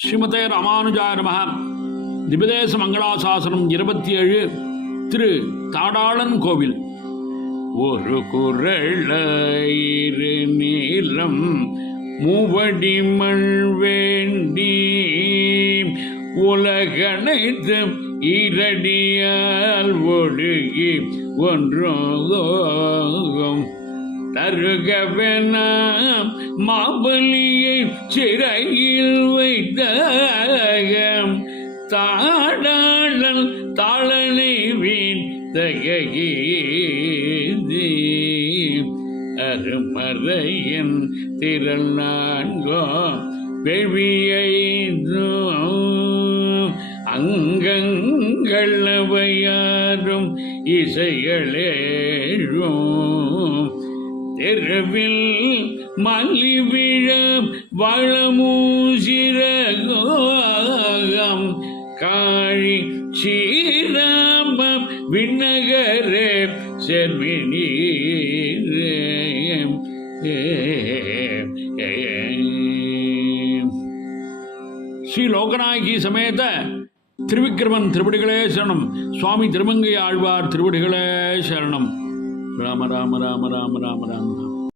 ஸ்ரீமதே ராமானுஜாய நமஹ. திபதேச மங்களாசாசனம் 27 திரு தாடாளன் கோவில். ஒரு குரலாயிரு நீளம் மூவடி மண் வேண்டி உலகனைத்து ஈரடியால் ஒடுகி ஒன்றோம் தருகவென மாபலியை சிறையில் வைத்த தாடாளன் தாளனை வீழ்த்தகீதி அருமறையின் திரள் நான்கோ வெவியைதோ அங்கங்கள் அவையாரும் இசைகளேழும் தெருவில் மல்லிவிழ வளமூசிரகோகம் காழி ஸ்ரீராமம் விண்ணகரே செல்வினீரே. ஸ்ரீ லோகநாயகி சமேத திருவிக்கிரமன் திருவடிகளே சரணம். சுவாமி திருமங்கை ஆழ்வார் திருவடிகளே சரணம். ராம ராம ராம ராம ராம ராம ராம.